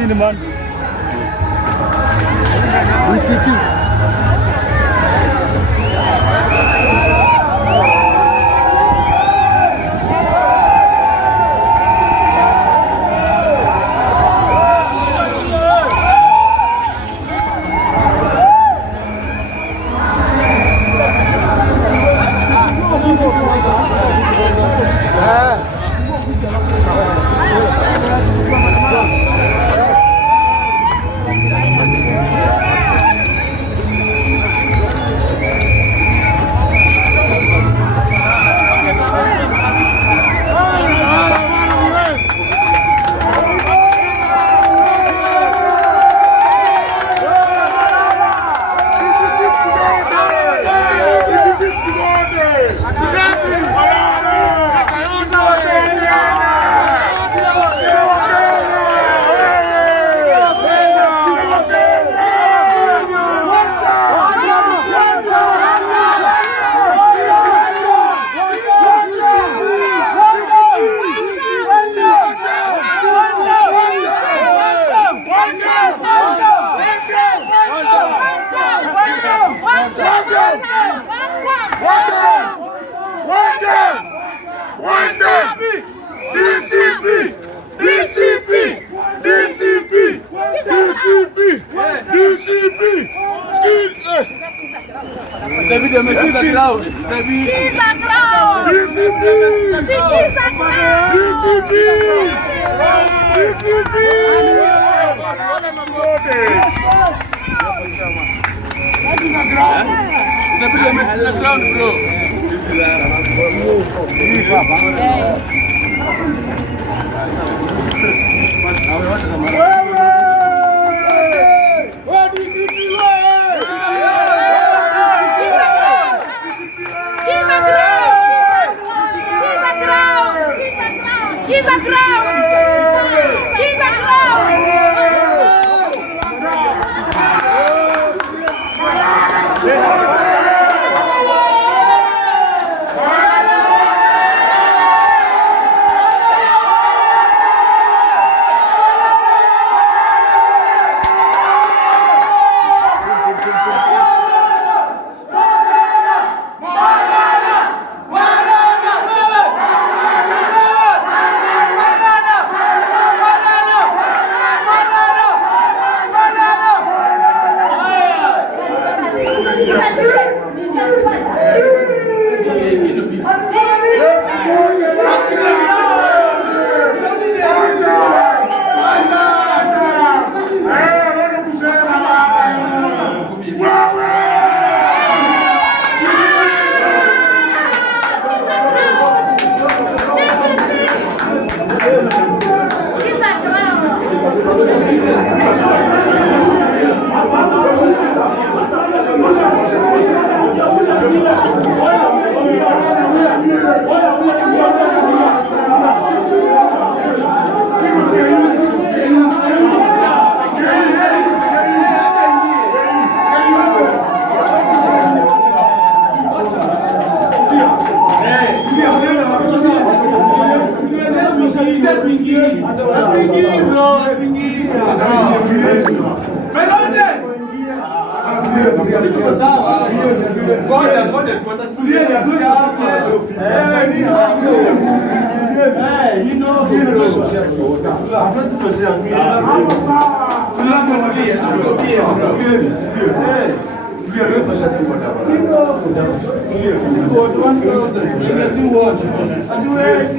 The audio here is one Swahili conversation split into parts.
Nini man? BCP. David amesikiza crowd. Sikiza crowd. Sikiza crowd. David amesikiza crowd bro.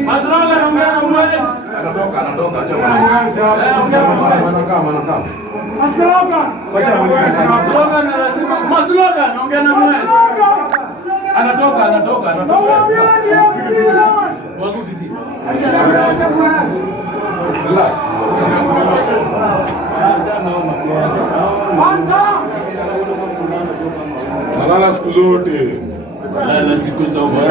Mas Malala siku zote. Malala siku zote.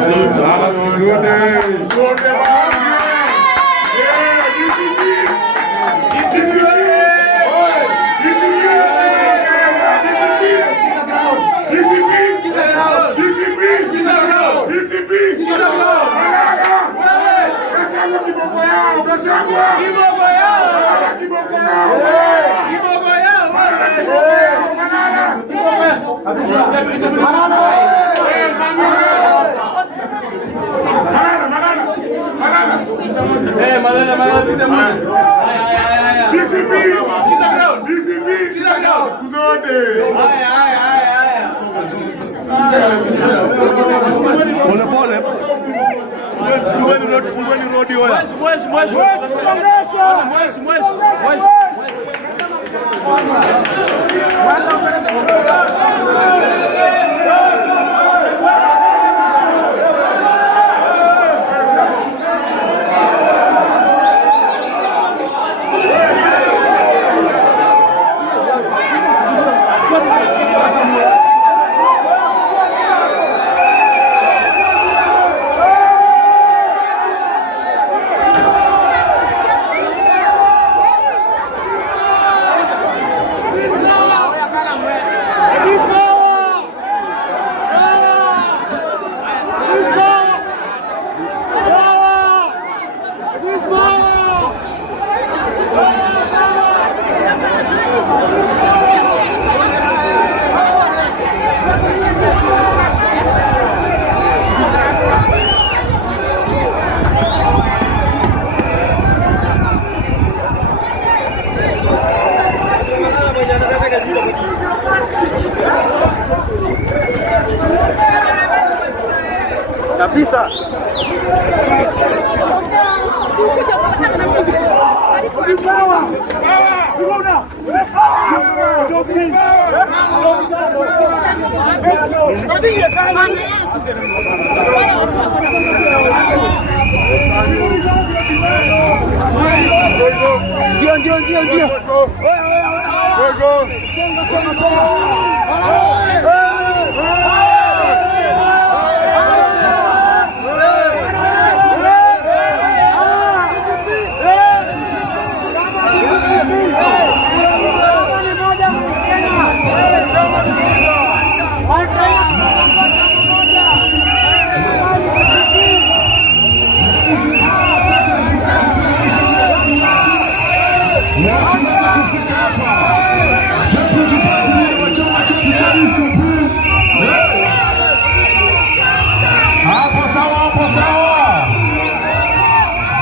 Kabisa.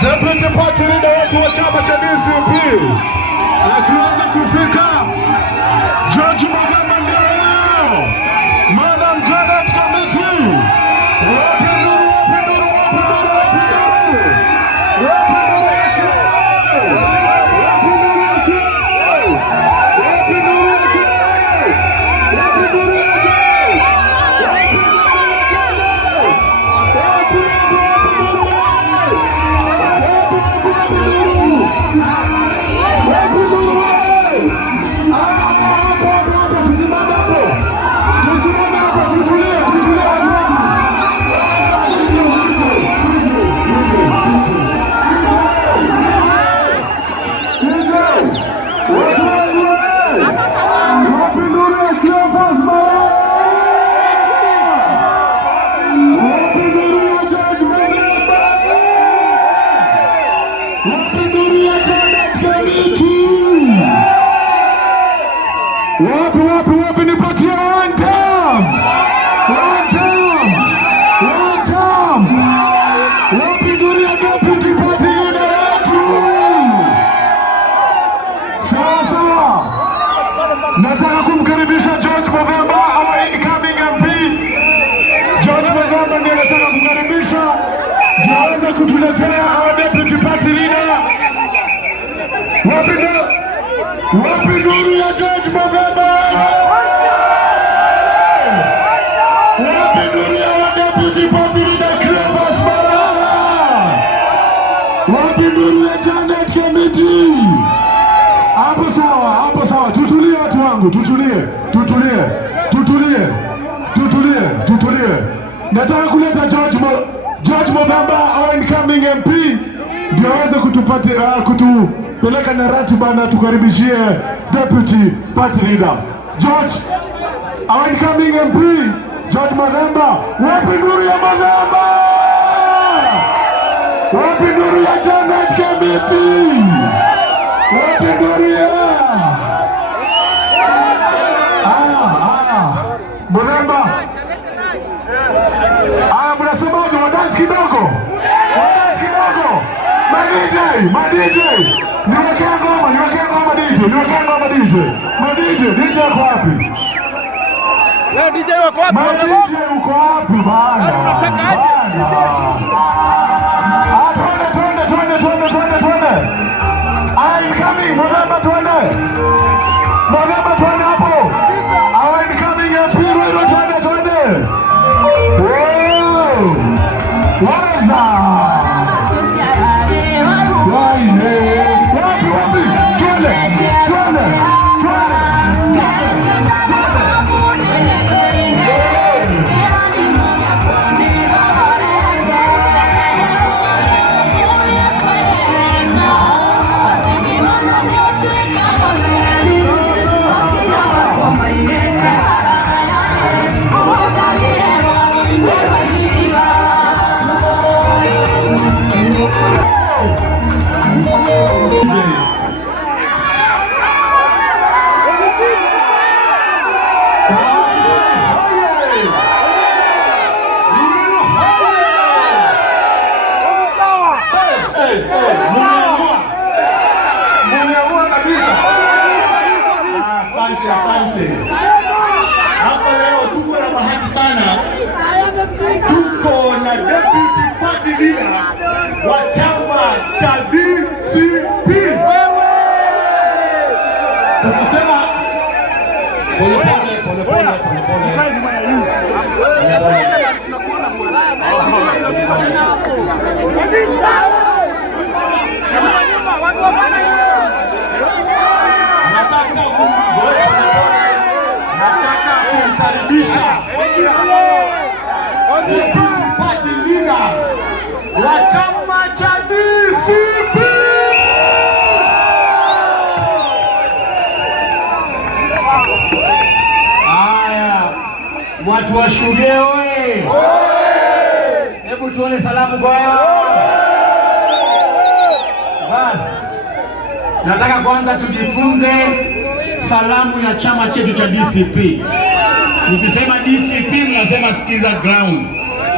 Deputy Party Leader wetu wa chama cha DCP akiweza kufika, George Magamba ndio leo, Madam Janet Committee, wapi nipatie one time. Wapi Duria Deputy Party Leader wetu. Sasa nataka kumkaribisha George Magamba, our incoming MP. George Magamba ndiye nataka kukaribisha, aweze kutuletea our Deputy Party Leader. George Muthama. Wapi dunia wa deputy party leader Cleophas Malala? Wapi dunia Janet Committee? Hapo sawa, tutulie watu wangu, tutulie. Nataka kuleta George Muthama, our incoming MP, ndio aweze kutupeleka na ratiba na tukaribishie deputy party leader. George, our incoming MP, George Muthama. Wapi nuru ya Muthama? Wapi nuru ya Janet Committee? Wapi nuru ya Muthama? Mnasemaje? Wadansi kidogo. Ma-DJ. Niwekea ngoma DJ. DJ uko wapi? Leo DJ wako wapi? Ma-DJ uko wapi bana? Twende. I'm coming, Muthama twende. Muthama twende hapo. I'm coming, twende. Whoa! Waza! Wapi? Twende! Asante. Hapa leo tuko na bahati sana. Tuko na deputy party leader wa chama cha DCP. Tukisema pole. Nataka kumkaribisha party leader wa chama cha DCP. Haya, watu wa Shugeo oye! Hebu tuone salamu kwa wao. Basi nataka kwanza tujifunze salamu ya chama chetu cha DCP. Nikisema DCP mnasema sikiza ground.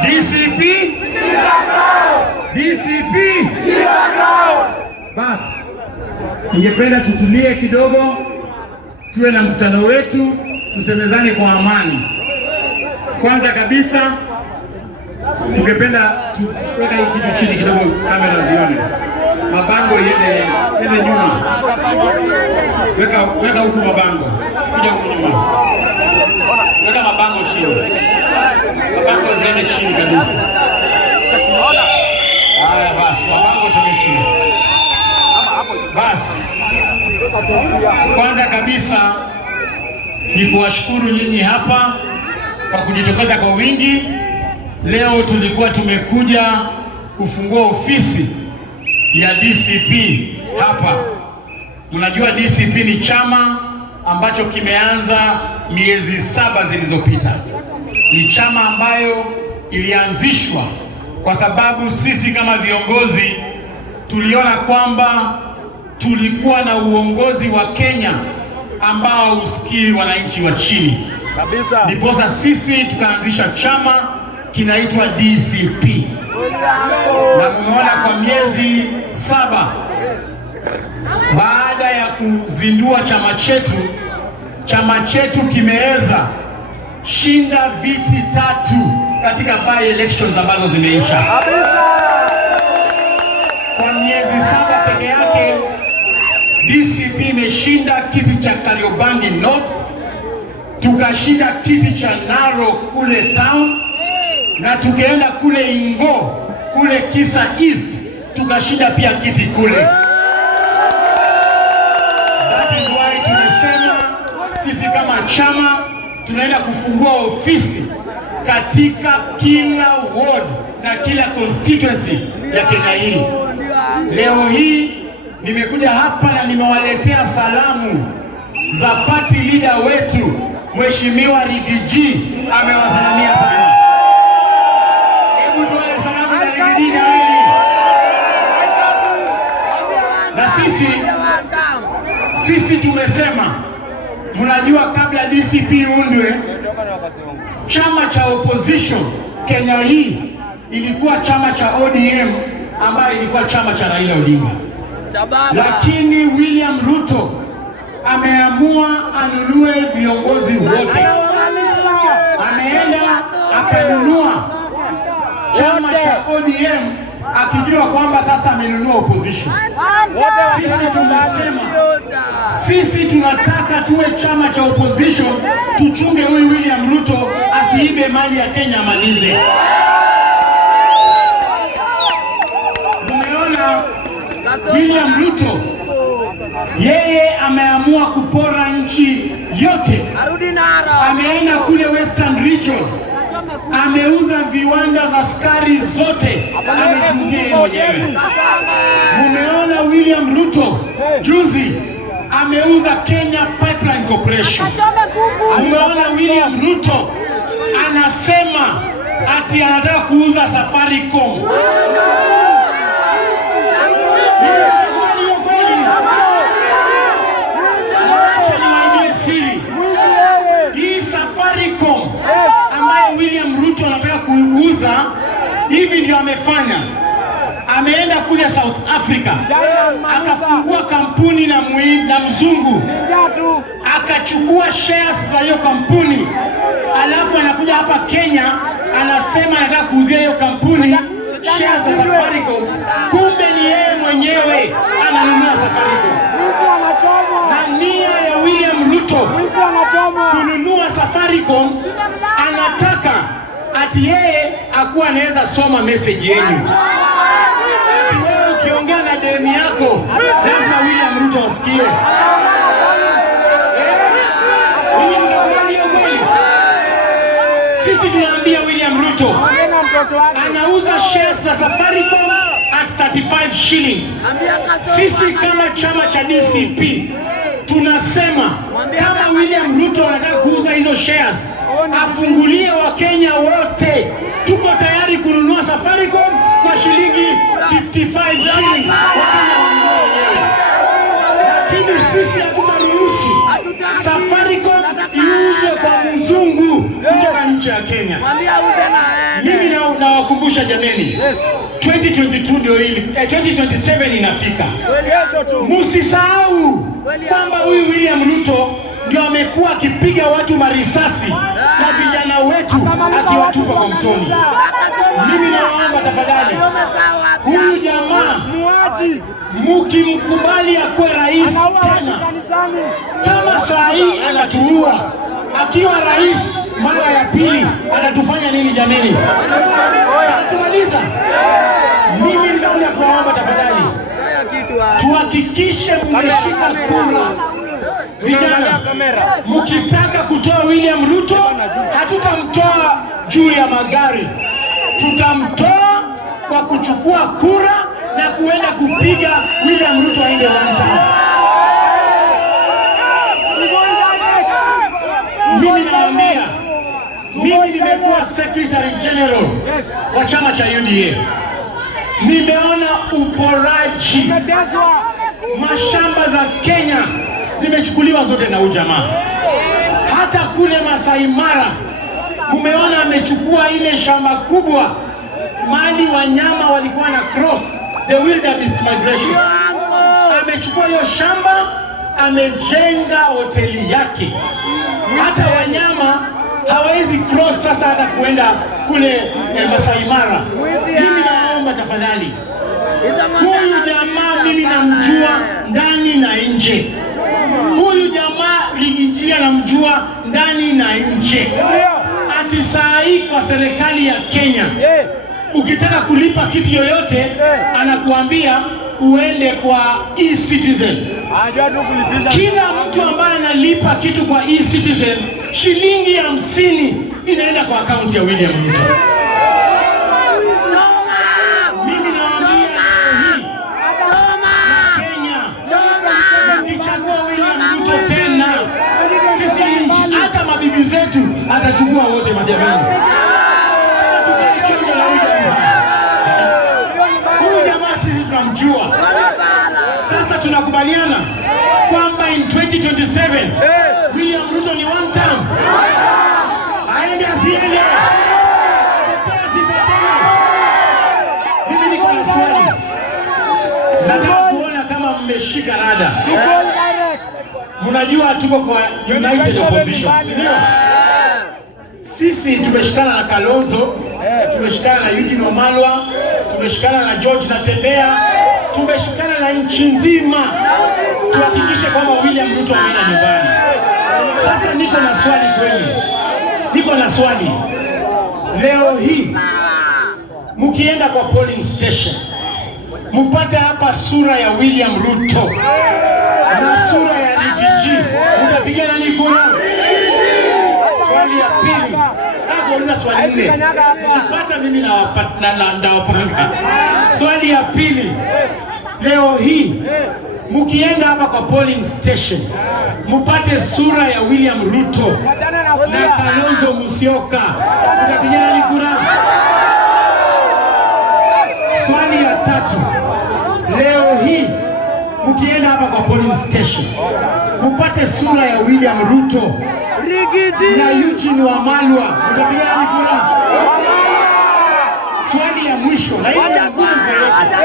DCP sikiza ground. DCP sikiza ground. Basi ningependa tutulie kidogo, tuwe na mkutano wetu, tusemezane kwa amani. Kwanza kabisa tungependa tuweka hii kitu chini kidogo, kamera zione. Mabango yende nyuma. Weka huku mabango. Kuja huku nyuma. Weka mabango chini. Mabango ziende chini kabisa. Haya basi, mabango tume chini. Basi. Kwanza kabisa ni kuwashukuru nyinyi hapa kwa kujitokeza kwa wingi. Leo tulikuwa tumekuja kufungua ofisi ya DCP hapa. Unajua DCP ni chama ambacho kimeanza miezi 7 zilizopita. Ni chama ambayo ilianzishwa kwa sababu sisi kama viongozi tuliona kwamba tulikuwa na uongozi wa Kenya ambao usikii wananchi wa chini kabisa. Ndiposa sisi tukaanzisha chama kinaitwa DCP. Na mumeona kwa miezi 7 baada ya kuzindua chama chetu kimeweza shinda viti 3 katika by elections ambazo zimeisha. Kwa miezi 7 peke yake DCP imeshinda kiti cha Kariobangi North, tukashinda kiti cha Narok kule town, na tukaenda kule Ingo kule Kisa East tukashinda pia kiti kule. That is why tumesema sisi kama chama tunaenda kufungua ofisi katika kila ward na kila constituency ya Kenya hii. Leo hii nimekuja hapa na nimewaletea salamu za party leader wetu Mheshimiwa Rigiji, amewasalamia sana. Hebu tuone salamu za Rigiji na wewe. Na sisi tumesema, mnajua kabla DCP undwe, chama cha opposition Kenya hii ilikuwa chama cha ODM ambayo ilikuwa chama cha Raila Odinga. Lakini William Ruto ameamua anunue viongozi wote. Ameenda akanunua chama cha ODM akijua kwamba sasa amenunua opposition. Sisi tunasema, sisi tunataka tuwe chama cha opposition, tuchunge huyu William Ruto asiibe mali ya Kenya amalize. Umeona William Ruto yeye ameamua kupora nchi yote. Ameenda kule Western Region, ameuza viwanda za sukari zote, amejiuzia yeye mwenyewe. Umeona William Ruto juzi ameuza Kenya Pipeline Corporation. Umeona William Ruto anasema ati anataka kuuza Safaricom. Hii Safaricom ambaye William Ruto anataka kuuza, hivi ndio amefanya. Ameenda kule South Africa akafungua kampuni na mzungu, akachukua shares za hiyo kampuni, alafu anakuja hapa Kenya anasema anataka kuuzia hiyo kampuni shares za Safaricom. Kumbe ni yeye mwenyewe ananunua Safaricom. Na nia ya William Ruto kununua Safaricom, anataka ati yeye akuwa anaweza soma message yenu. Wewe ukiongea na deni yako lazima William Ruto asikie. Sisi tunaambia William Ruto anauza shares za Safaricom at 35 shillings. Sisi kama chama cha DCP tunasema kama William Ruto anataka kuuza hizo shares, afungulie Wakenya wote. Tuko tayari kununua Safaricom kwa shilingi 55 shillings. Lakini sisi hatutaruhusu Safaricom iuzwe kwa mzungu kutoka nchi ya Kenya. Mimi nawakumbusha jameni, 2022 ndio hili, 2027 inafika. Musisahau kwamba huyu William Ruto ndio amekuwa akipiga watu marisasi na vijana wetu akiwatupa kwa mtoni. Mimi naomba tafadhali, huyu jamaa mukimkubali akuwe rais tena, kama saa hii anatuua, akiwa rais mara ya pili anatufanya nini jameni? Anatumaliza. Mimi ninakuja kuomba tafadhali, tuhakikishe mmeshika kura. Vijana, mkitaka kutoa William Ruto, hatutamtoa juu ya magari, tutamtoa kwa kuchukua kura na kuenda kupiga William Ruto aende wanataka. Mimi naambia, mimi nimekuwa Secretary General wa chama cha UDA. Nimeona uporaji, mashamba za Kenya zimechukuliwa zote na ujamaa. Hata kule Masai Mara umeona amechukua ile shamba kubwa, mali wanyama walikuwa na cross the wildebeest migration. Amechukua hiyo shamba, amejenga hoteli yake. Hata wanyama hawezi cross sasa hata kuenda kule Masai Mara. Mimi naomba tafadhali, huyu jamaa mimi namjua ndani na nje. nje. Huyu jamaa Rigiji anamjua ndani na nje. Ati saa hii kwa serikali ya Kenya, ukitaka kulipa kitu yoyote anakuambia uende kwa e-Citizen. Kila mtu ambaye analipa kitu kwa e-Citizen, shilingi 50 inaenda kwa akaunti ya William Ruto. Mimi nawaambia hii Kenya, ukichagua William Ruto tena, sisi nchi, hata mabibi zetu atachukua wote majamani. Huyu jamaa sisi tunamjua. Sasa tunakubaliana kwamba in 2027 William Ruto ni one term. Aende asiende. Mimi niko na swali. Nataka kuona kama mmeshika rada. Mnajua tuko kwa United Opposition, si ndio? Sisi tumeshikana na Kalonzo, tumeshikana na Eugene Wamalwa, tumeshikana na George Natembeya, tumeshikana na nchi nzima tuhakikishe kwamba William Ruto ameenda nyumbani. Sasa niko na swali kwenu. Niko na swali. Leo hii mkienda kwa polling station, mpate hapa sura ya William Ruto na sura ya Rigiji, mtapigia nani kura? Swali ya pili. Nakuuliza swali nne. Nipata mimi na ndawapanga. Swali ya pili. Leo hii mkienda hapa kwa polling station, mpate sura ya William Ruto na Kalonzo Musyoka, mtapigia nani kura? Swali ya tatu. Leo hii mkienda hapa kwa polling station, mpate sura ya William Ruto na Eugene Wamalwa, mtapigia nani kura? Swali ya mwisho, na hiyo ni ngumu yote.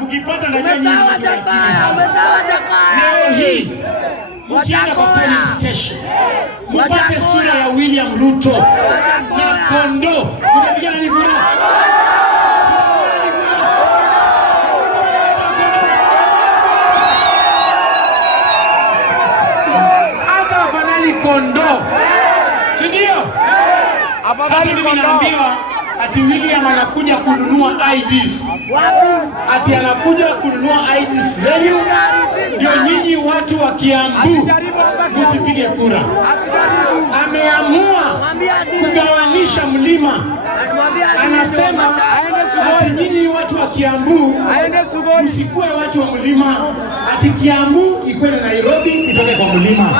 Mkipata na nyinyi leo hii mkienda kwa polling station, mpate sura ya William Ruto na Kondo, mtapigia nani kura? Kondo, si ndio? Sasa mimi naambiwa ati William anakuja kununua IDs. Ati anakuja kununua IDs zenyu ndio nyinyi watu wa Kiambu msipige kura. Ameamua kugawanisha mlima. Anasema ati nyinyi watu wa Kiambu msikuwe watu wa mlima. Ati Kiambu ikuwe na Nairobi itoke kwa mlima.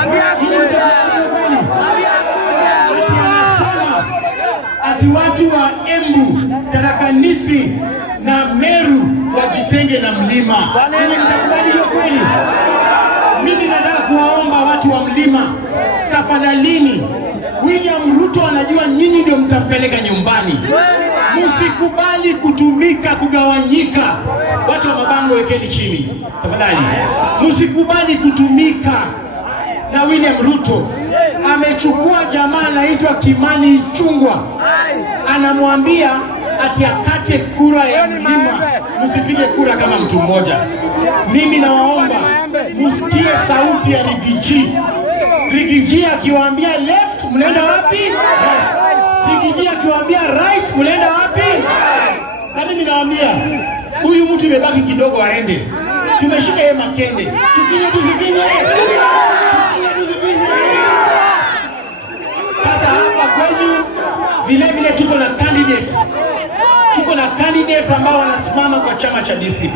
Ati watu wa Embu, Tharaka Nithi na Meru wajitenge na mlima. Mimi nitakubali hiyo kweli? Mimi nataka kuwaomba watu wa mlima, tafadhalini, William Ruto anajua nyinyi ndio mtampeleka nyumbani. Msikubali kutumika, kugawanyika. Watu wa Mabango, wekeni chini tafadhali. Msikubali kutumika na William Ruto. Amechukua jamaa anaitwa Kimani Chungwa, anamwambia ati akate kura ya mlima, msipige kura kama mtu mmoja. Mimi nawaomba msikie sauti ya Rigiji. Rigiji akiwaambia left, mnaenda wapi? Rigiji akiwaambia right, mnaenda wapi? Na mimi nawaambia huyu mtu imebaki kidogo aende. Tumeshika yeye makende. Tufinye tusifinye. Sasa hapa kwenyu vile tuko na candidates. Tuko na candidates ambao wanasimama kwa chama cha DCP.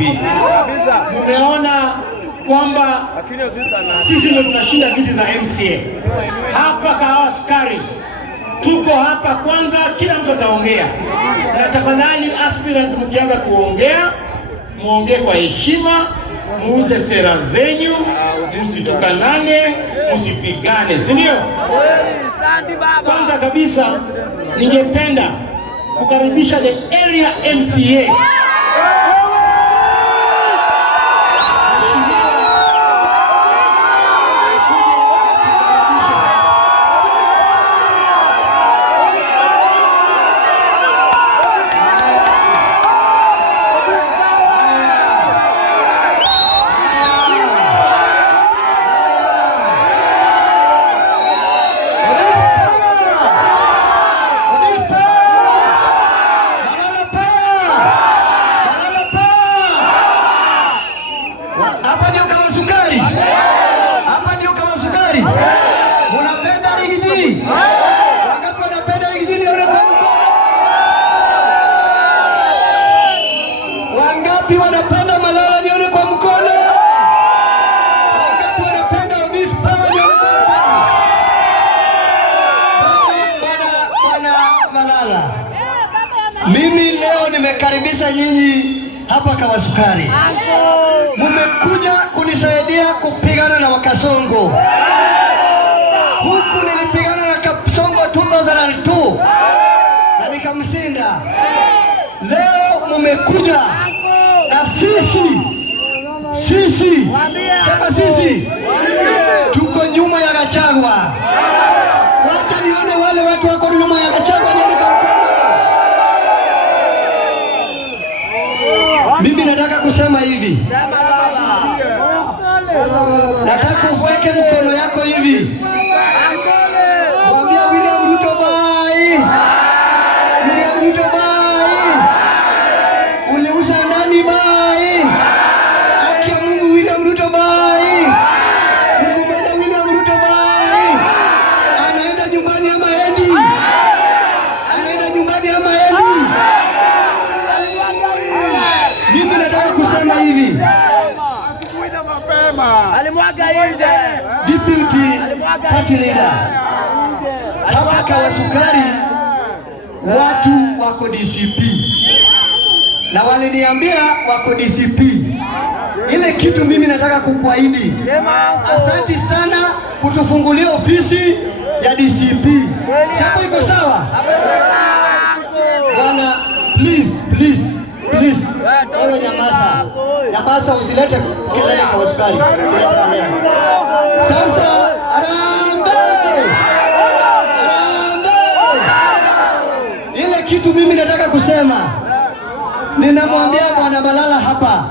Mmeona kwamba sisi ndio tunashinda viti za MCA. Hapa kwa askari tuko hapa kwanza, kila mtu ataongea. Na tafadhali aspirants, mkianza kuongea, muongee kwa heshima, muuze sera zenyu, msitukanane, msipigane, si ndio? Kwanza kabisa ningependa kukaribisha the area MCA. nimekaribisha nyinyi hapa Kawasukari. Mmekuja kunisaidia kupigana na Wakasongo. Huku nilipigana na Kasongo 2002 na nikamshinda. Leo mmekuja na sisi tuko nyuma ya Gachagua. Wacha nione wale watu wako nyuma ya Gachagua, nione kama mimi nataka kusema hivi. Nataka uweke mkono yako hivi. Mwambie William Ruto bye. William Ruto bye. Uliuza ndani bye. Haki ya Mungu William Ruto bye. Mungu mmoja William Ruto bye. Anaenda nyumbani ama endi? Anaenda nyumbani ama endi? Mimi nataka kusema hivi. Alimwaga nje. Deputy party leader. Hapa Kawasukari watu wako DCP. Na waliniambia wako DCP. Ile kitu mimi nataka kukuahidi. Asante sana kutufungulia ofisi ya DCP. Sasa iko sawa? Bwana, please. Wewe nyamaza, usilete kelele Kawasukari. Usilete kelele. Sasa Harambee. Ile kitu mimi nataka kusema. Ninamwambia Bwana Malala hapa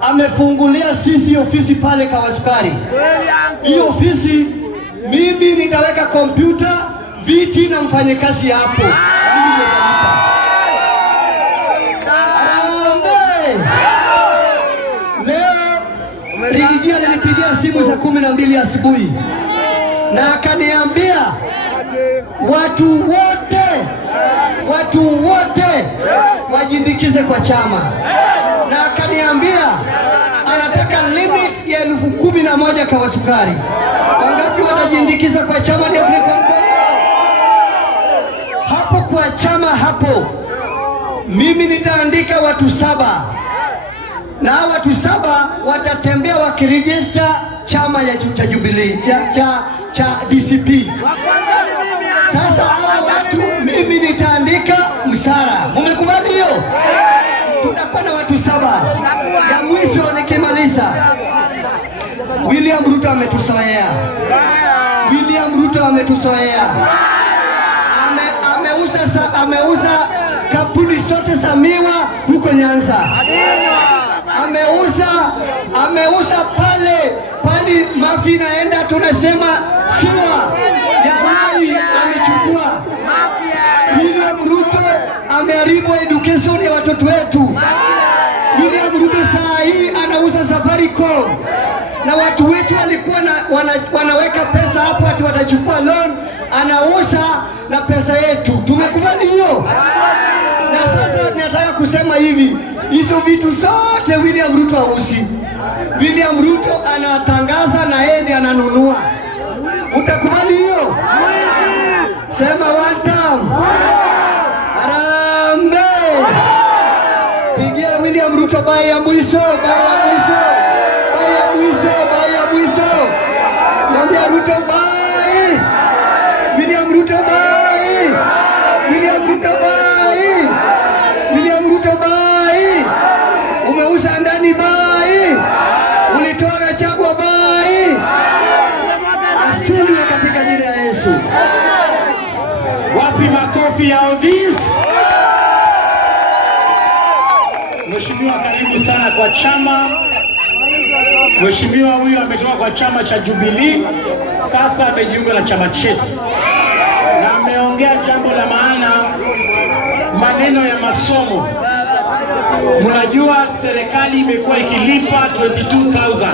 amefungulia sisi ofisi pale Kawasukari. Hii ofisi mimi nitaweka kompyuta, viti na mfanyakazi hapo. Mimi nitalipa. Rigiji alinipigia simu saa 12 asubuhi na akaniambia watu wote wajindikize kwa chama, na akaniambia anataka limit ya 11,000 Kawasukari. Wangapi watajindikiza kwa chama? Ndio hapo kwa chama hapo. Mimi nitaandika watu 7 na watu 7 watatembea wakiregister chama cha Jubilee cha DCP. Sasa hawa watu mimi nitaandika msara. Mmekubali hiyo? Tutakuwa na watu 7. Ya mwisho nikimaliza, William Ruto ametusoea. Ameuza kampuni zote za miwa huko Nyanza. Ameuza pale mafi naenda, tunasema siwa ya Rai amechukua. William Ruto ameharibu education ya watoto wetu. William Ruto saa hii anauza Safaricom, na watu wetu walikuwa wanaweka pesa hapo ati watachukua loan, anauza na pesa yetu. Tumekubali hiyo? Na sasa nataka kusema hivi, hizo vitu zote William Ruto hauzi. William Ruto anatangaza na yeye ndiye ananunua. Utakubali hiyo? Sema one time. Harambee. Pigia William Ruto bai ya mwisho. Mwambie Ruto bai. William Ruto bai. Umeuza ndani bai. Ulitoa Gachagua bai. Asili katika jina la Yesu. Wapi makofi ya Ovis? Mheshimiwa, karibu sana kwa chama. Mheshimiwa huyu ametoka kwa chama cha Jubilee, sasa amejiunga na chama chetu. Na ameongea jambo la maana, maneno ya masomo. Mnajua serikali imekuwa ikilipa 22,000.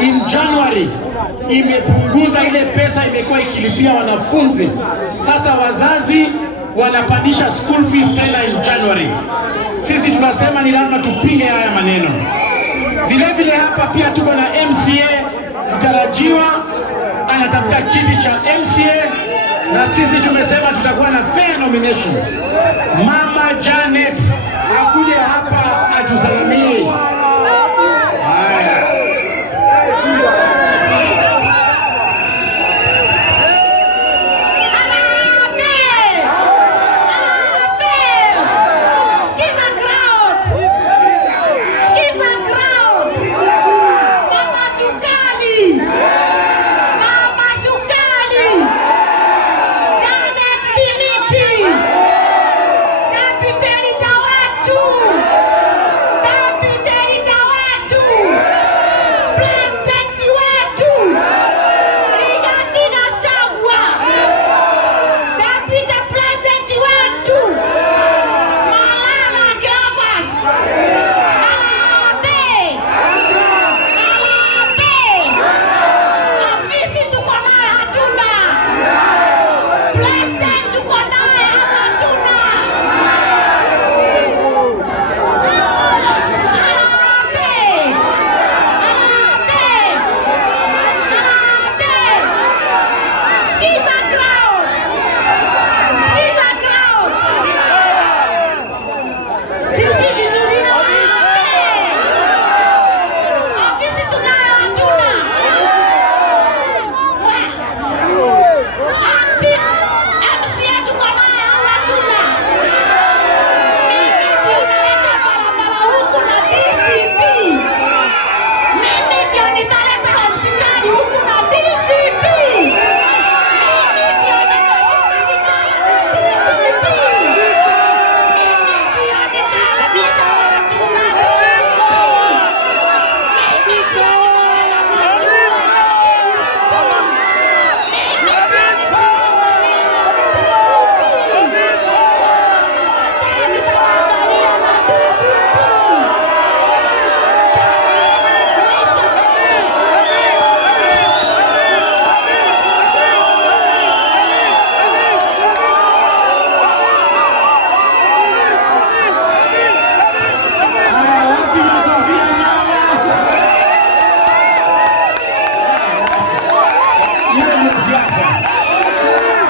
In January imepunguza ile pesa imekuwa ikilipia wanafunzi. Sasa wazazi wanapandisha school fees tena in January. Sisi tunasema ni lazima tupinge haya maneno. Vile hapa pia tuko na MCA mtarajiwa anatafuta kiti cha MCA, na sisi tumesema tutakuwa na fair nomination. Mama Janet akuje hapa atusalimie. Haya.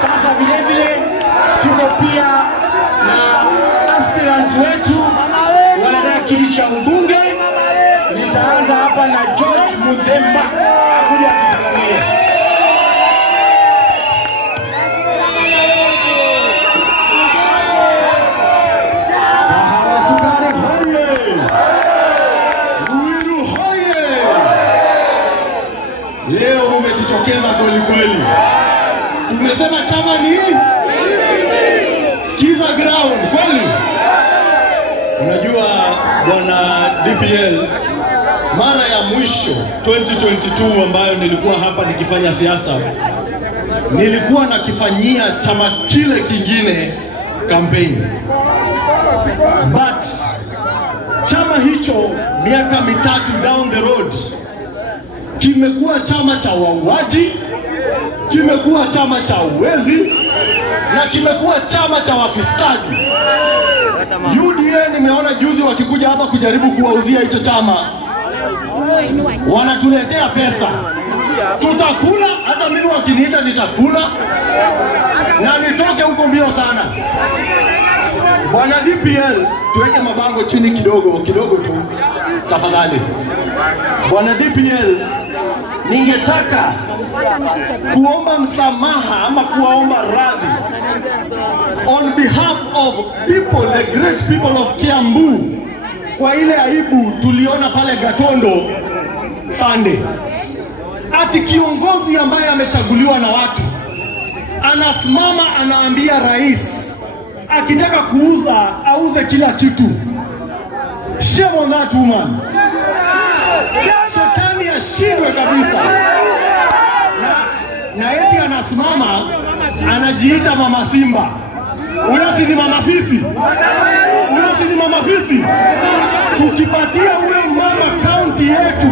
Sasa vile vile tuko pia na aspirants wetu wanataka kiti cha ubunge. Nitaanza hapa na George Muthemba akuja kusalimia. Sukari hoye! Ruiru hoye! Leo umejitokeza kweli kweli. Umesema chama ni Skiza Ground kweli? Unajua bwana DPL, mara ya mwisho 2022 ambayo nilikuwa hapa nikifanya siasa, nilikuwa nakifanyia chama kile kingine campaign. But chama hicho miaka mitatu down the road kimekuwa chama cha wauaji, kimekuwa chama cha uwezi na kimekuwa chama cha wafisadi. UDA nimeona juzi wakikuja hapa kujaribu kuwauzia hicho chama, wanatuletea pesa, tutakula. Hata mimi wakiniita nitakula na nitoke huko mbio sana. Bwana DPL, tuweke mabango chini kidogo kidogo tu tafadhali. Bwana DPL, ningetaka kuomba msamaha ama kuwaomba radhi on behalf of people, the great people of Kiambu, kwa ile aibu tuliona pale Gatondo Sunday. Ati kiongozi ambaye amechaguliwa na watu anasimama anaambia rais akitaka kuuza auze kila kitu. Shame on that woman. Shetani ashindwe kabisa. Na eti anasimama anajiita mama Simba. Huyo si ni mama fisi? Huyo si ni mama fisi? Tukipatia huyo mama kaunti yetu,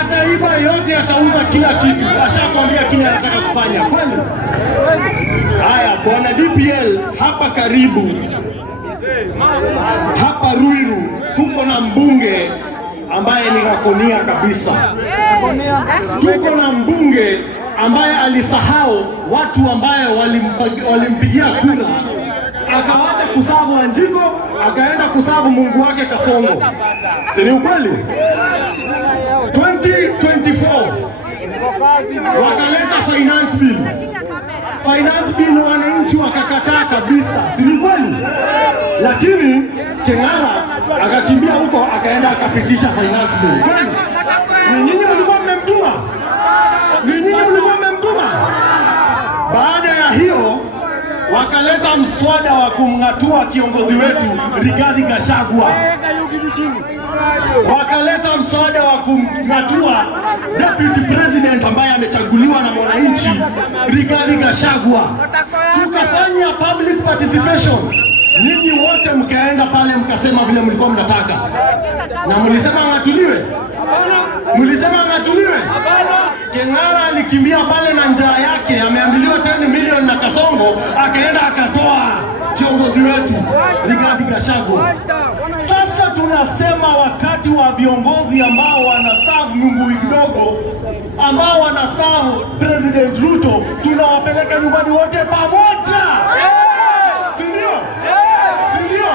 ataiba yote, atauza kila kitu. Ashakwambia kile anataka kufanya kweli. Haya, bwana DPL, hapa karibu, hapa Ruiru tuko na mbunge ambaye ni Gakonia kabisa. Tuko na mbunge ambaye alisahau watu ambaye walimpigia kura, akawacha kusavu Wanjigo, akaenda kusavu Mungu wake Kasongo. Si ni ukweli? 2024 wakaleta finance bill. Finance bill wananchi wakakataa kabisa. Si ni kweli? Lakini Keng'ara akakimbia huko akaenda akapitisha finance bill. Kweli? Ni nyinyi mlikuwa mmemtuma? Ni nyinyi mlikuwa mmemtuma? Baada ya hiyo wakaleta mswada wa kumng'atua kiongozi wetu Rigathi Gachagua. Wakaleta mswada wa kumng'atua deputy president ambaye amechaguliwa na mwananchi Rigathi Gachagua. Tukafanya public participation. Nyinyi wote mkaenda pale mkasema vile mlikuwa mnataka. Na mlisema ng'atuliwe? Mlisema ng'atuliwe? Keng'ara alikimbia pale na njaa yake, ameambiliwa 10 milioni na Kasongo, akaenda akatoa kiongozi wetu Rigathi Gachagua. Sasa tunasema wakati wa viongozi ambao wanasavu Mungu kidogo, ambao wanasavu President Ruto, tunawapeleka nyumbani wote pamoja. Si ndio? Si ndio?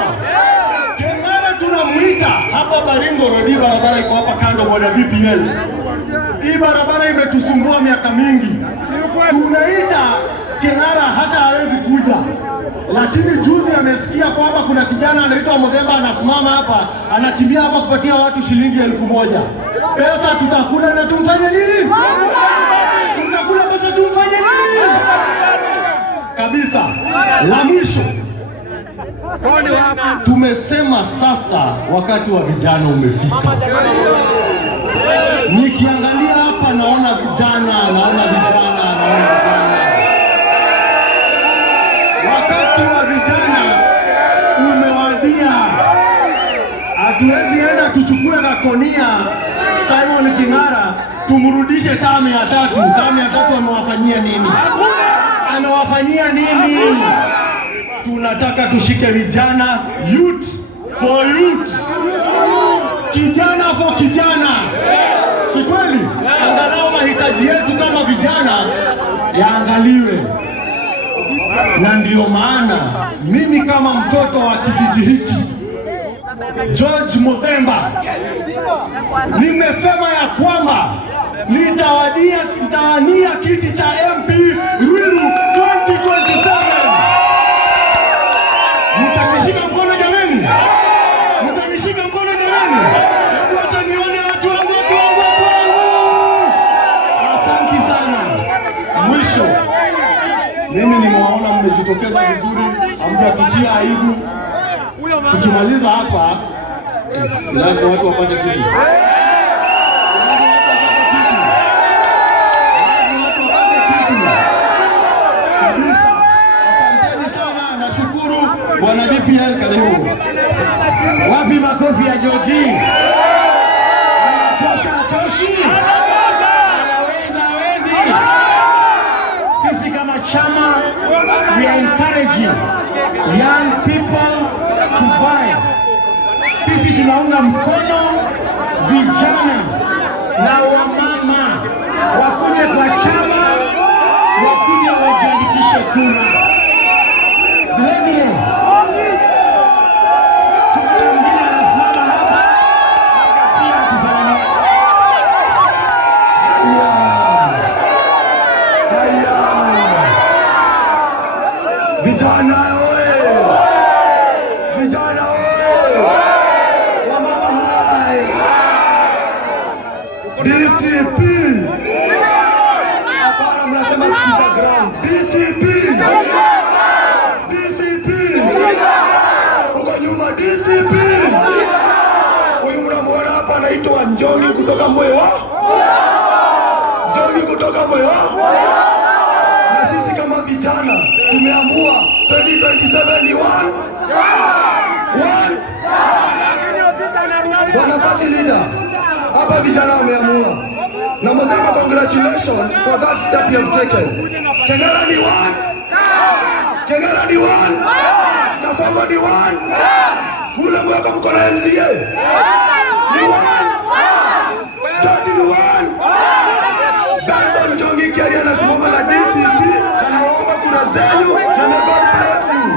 Keng'ara tunamuita hapa Baringo Road, barabara iko hapa kando bwana DPL. Hii barabara imetusumbua miaka mingi. Tunaita Keng'ara hata hawezi kuja. Lakini juzi amesikia kwamba kuna kijana anaitwa Muthemba anasimama hapa, anakimbia hapa kupatia watu shilingi 1000. Pesa tutakula na tumfanye nini? Tutakula pesa tumfanye nini? Kabisa. La mwisho. Tumesema sasa wakati wa vijana umefika. Nikiangalia hapa naona vijana. Wakati wa vijana umewadia. Hatuwezi enda tuchukue Gakonia Simon King'ara tumrudishe tamu ya tatu. Tamu ya tatu amewafanyia nini? Anawafanyia nini? Tunataka tushike vijana, youth for youth. Kijana for kijana. Si kweli? Angalau mahitaji yetu kama vijana yaangaliwe. Na ndiyo maana mimi kama mtoto wa kijiji hiki George Muthemba nimesema ya kwamba nitawania kiti cha MP Ruiru 2027. Mtanishika mkono jameni? Mtanishika mkono jameni? Hebu acha nione watu wangu. Asante sana. Mwisho, mimi nimewaona mmejitokeza vizuri, hamjatutia aibu. Tukimaliza hapa, si lazima watu wapate kitu. Kabisa. Asanteni sana, nashukuru. Bwana DPL karibu. Wapi makofi ya Georgie? Toshi. Hawezi. Sisi kama chama, we are encouraging young people to vie. Sisi tunaunga mkono vijana na wamama wakuje kwa chama, wakuje wajiandikishe kura. Vilevile tunaongea anasimama hapa pia tusalimie. Vijana oye! Vijana oye! Wamama hai! DCP! Hapana, mnasema sikiza ground. DCP! Uko nyuma DCP! Huyu mnamuona hapa anaitwa Njongi kutoka Mwewa. Njongi kutoka Mwewa. Na sisi kama vijana tumeamua 2027 ni one. Bwana party leader, hapa vijana wameamua. Na Muthemba, congratulations for that step you have taken. Keng'ara ni one. Keng'ara ni one. Kasongo ni one. Kule mwaka mko na MCA ni one. George ni one. Benson Njongi Kiari anasimama na DCP, anaomba kura zenyu na may God bless you.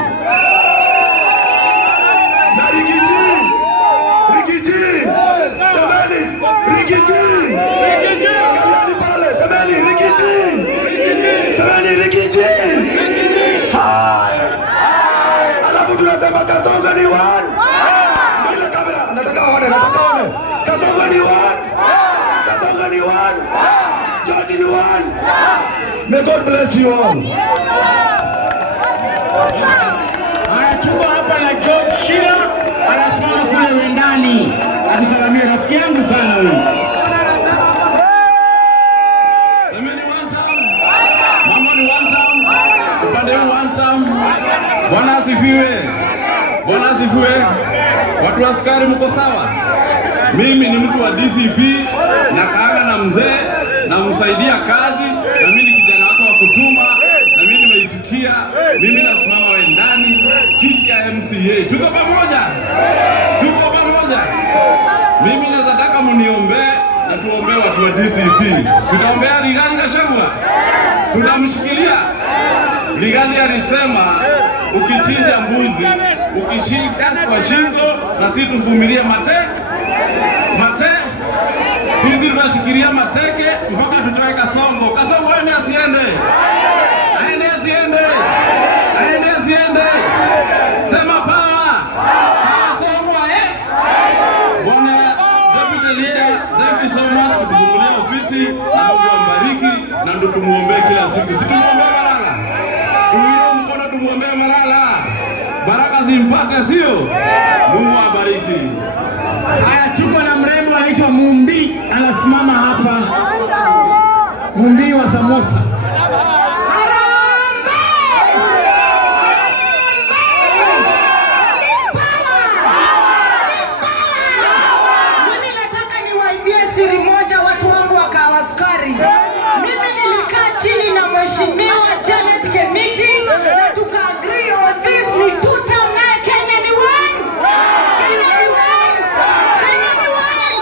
one. Katonga ni one. George ni one. May God bless you all. Haya, tuko hapa na Job Shira anasimama kule Wendani. Atusalamie rafiki yangu sana huyu. Mimi ni one time. Mama ni one time. Upande huu one time. Bwana asifiwe. Bwana asifiwe. Watu wa askari mko sawa? Mimi ni mtu wa DCP na kaaga na mzee na msaidia kazi, na mimi ni kijana wako wa kutuma, na mimi nimeitikia. Mimi nasimama Wendani kiti ya MCA. Tuko pamoja? Tuko pamoja? Mimi nataka mniombee na tuombee watu wa DCP. Tutaombea Rigathi Gachagua. Tunamshikilia. Rigathi alisema ukichinja mbuzi, ukishika kwa shingo, na sisi tuvumilie mate. Sisi tunashikilia mateke mpaka tutoe Kasongo. Kasongo aende asiende? Aende asiende? Aende asiende? Sema power. Kasongo Bwana Deputy Leader, thank you so much kwa kufungulia ofisi, na Mungu ambariki, na ndio tumuombee kila siku. Si tumuombee Malala. Tuinue mkono tumuombee Malala. Baraka zimpate, sio? Mungu abariki. Haya, tuko na mrembo anaitwa Mumbi anasimama hapa. Mumbi wa samosa. Mimi nataka niwaambie siri moja, watu wangu wa Kawaskari. Mimi nilikaa chini na Mheshimiwa Janet Kemiti na tuka-agree on this. Ni two-term naye Kenya ni one. Kenya ni one. Kenya ni one.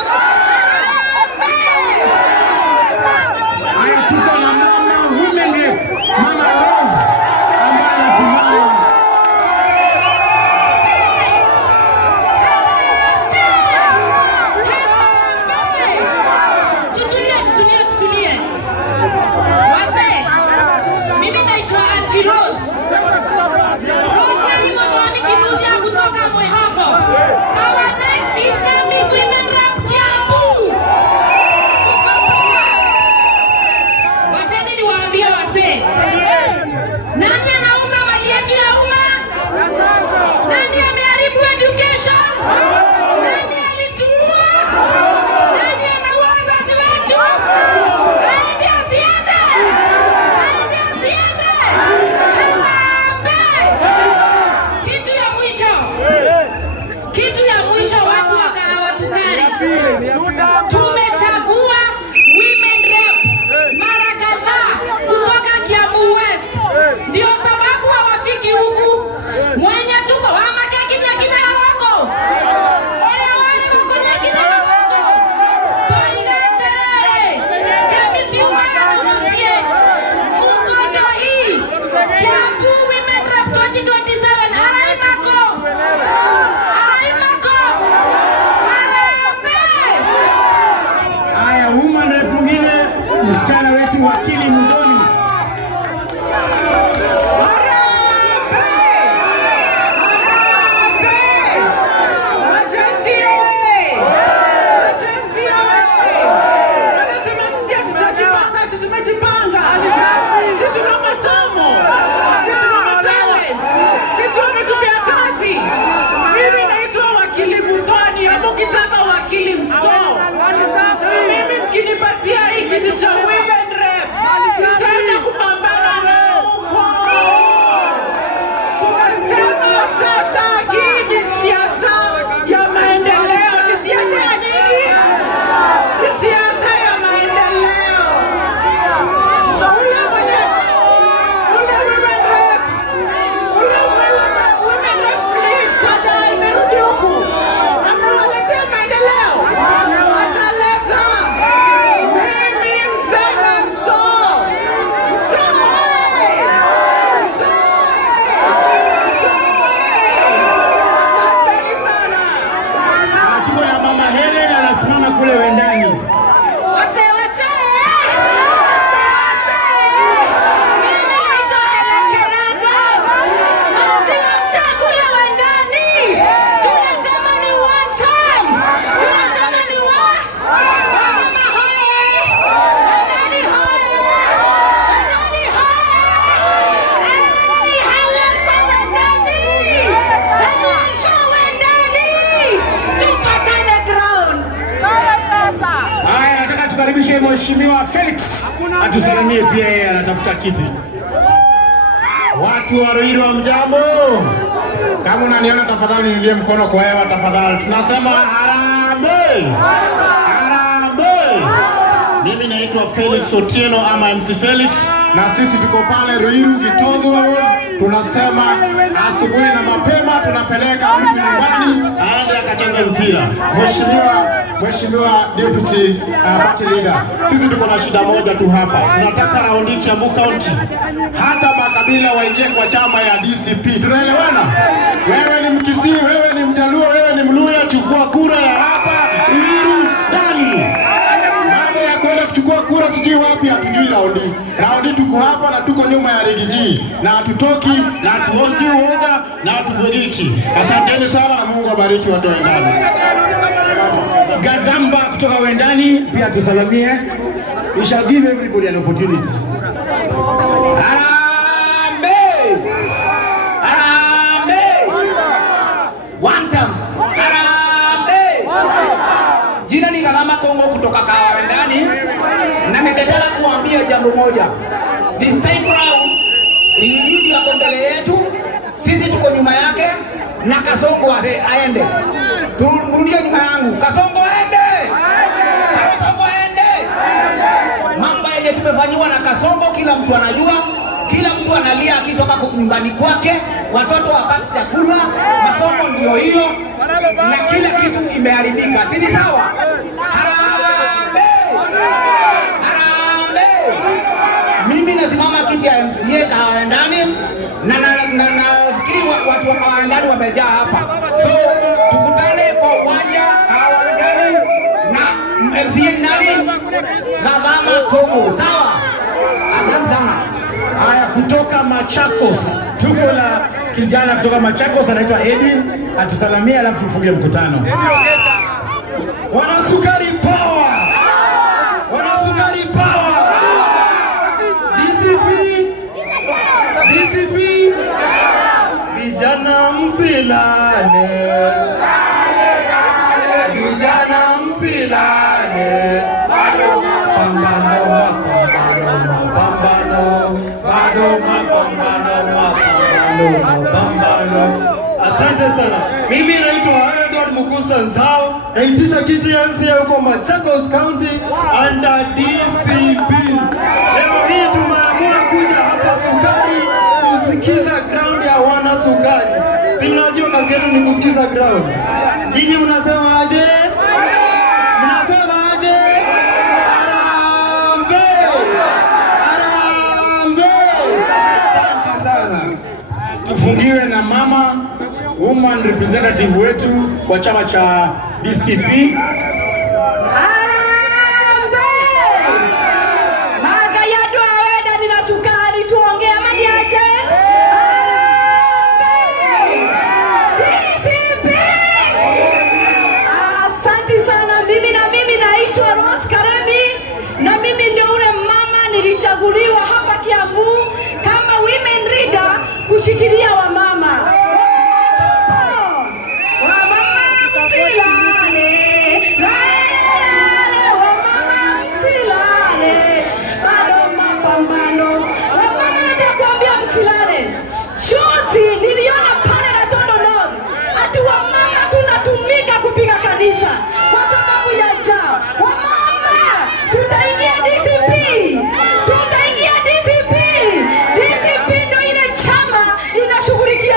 Haya, tuko na mama women rep, Mama Rose ambaye anasimama. Nikaribishe Mheshimiwa Felix atusalimie pia, yeye anatafuta kiti. Watu wa Ruiru mjambo. Kama unaniona tafadhali nilie mkono kwa hewa tafadhali. Tunasema harambee. Harambee. Mimi naitwa Felix Otieno ama MC Felix, na sisi tuko pale Ruiru Gitodho. Tunasema asubuhi na mapema tunapeleka mtu nyumbani aende akacheze mpira. Mheshimiwa Deputy Party Leader, sisi tuko na shida moja tu hapa. Tunataka raundi Kiambu County hata makabila waingie kwa chama ya DCP. Tunaelewana? Wewe ni Mkisii, wewe ni Mjaluo, wewe ni Mluya, chukua kura ya hapa Ruiru ndani. Mambo ya kwenda kuchukua kura sijui wapi, hatujui raundi. Raundi tuko hapa na tuko nyuma ya Rigiji, na hatutoki na hatuonzi uoga na hatubwegiki. Asanteni sana na Mungu abariki watu wa Wendani. Gadhamba kutoka Wendani pia tusalamie. We shall give everybody an opportunity. Harambee! Harambee! One time. Harambee! Jina ni Galama Kongo kutoka Wendani, na ningetaka kuambia jambo moja. This time round, Rigiji yako mbele yetu, sisi tuko nyuma yake, na Kasongo aende. Turudie nyuma yangu. Kasongo aende! Kasongo aende! Mambo yenye tumefanyiwa na Kasongo kila mtu anajua, kila mtu analia akitoka nyumbani kwake, watoto wapate chakula, masomo ndio hiyo, na kila kitu imeharibika. Si sawa? Harambee! Harambee! Mimi nasimama kiti ya MCA Wendani, na nafikiri watu wa Wendani wamejaa hapa. So tukutane kwa uwanja Wendani na MCA nani? Galama Kongo. Sawa? Asante sana. Haya, kutoka Machakos tuko na kijana kutoka Machakos anaitwa Edin, atusalamia alafu tufungie mkutano. Wanasukari power! Wanasukari power! DCP vijana msilale, vijana msilale, pambano mapambano, bado mapambano. Asante sana. Mimi naitwa Edward Mukusa Nzao, naitisha kiti ya MCA huko Machakos County under DCP. Leo hii tumeamua kuja hapa Sukari kusikiza ground ya wana Sukari. Si mnajua kazi yetu ni kusikiza ground. Nyinyi mnasema aje? Mnasema aje? Harambee! Harambee! Asante sana. Tufungiwe na mama woman representative wetu wa chama cha DCP. Nilichaguliwa hapa Kiambu kama women leader kushikilia wamama. Wamama msilale, lale, wamama msilale, bado mapambano. Wamama nataka kuambia msilale. Juzi niliona pale na Tondo North ati wamama tunatumika kupiga kanisa kwa sababu ya njaa. Wamama tutaingia DCP. Tutaingia DCP. DCP ndio ile chama inashughulikia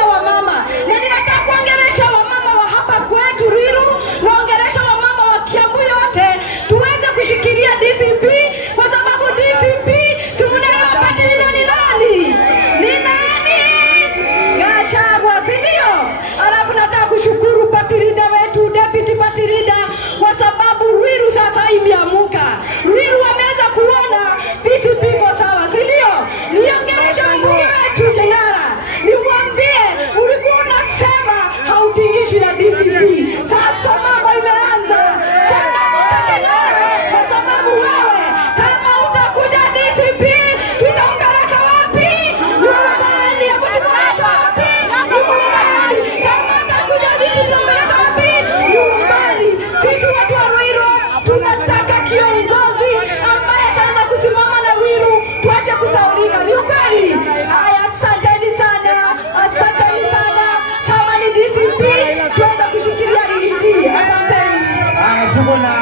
tuko na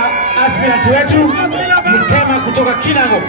aspirant wetu Mtema kutoka Kinango.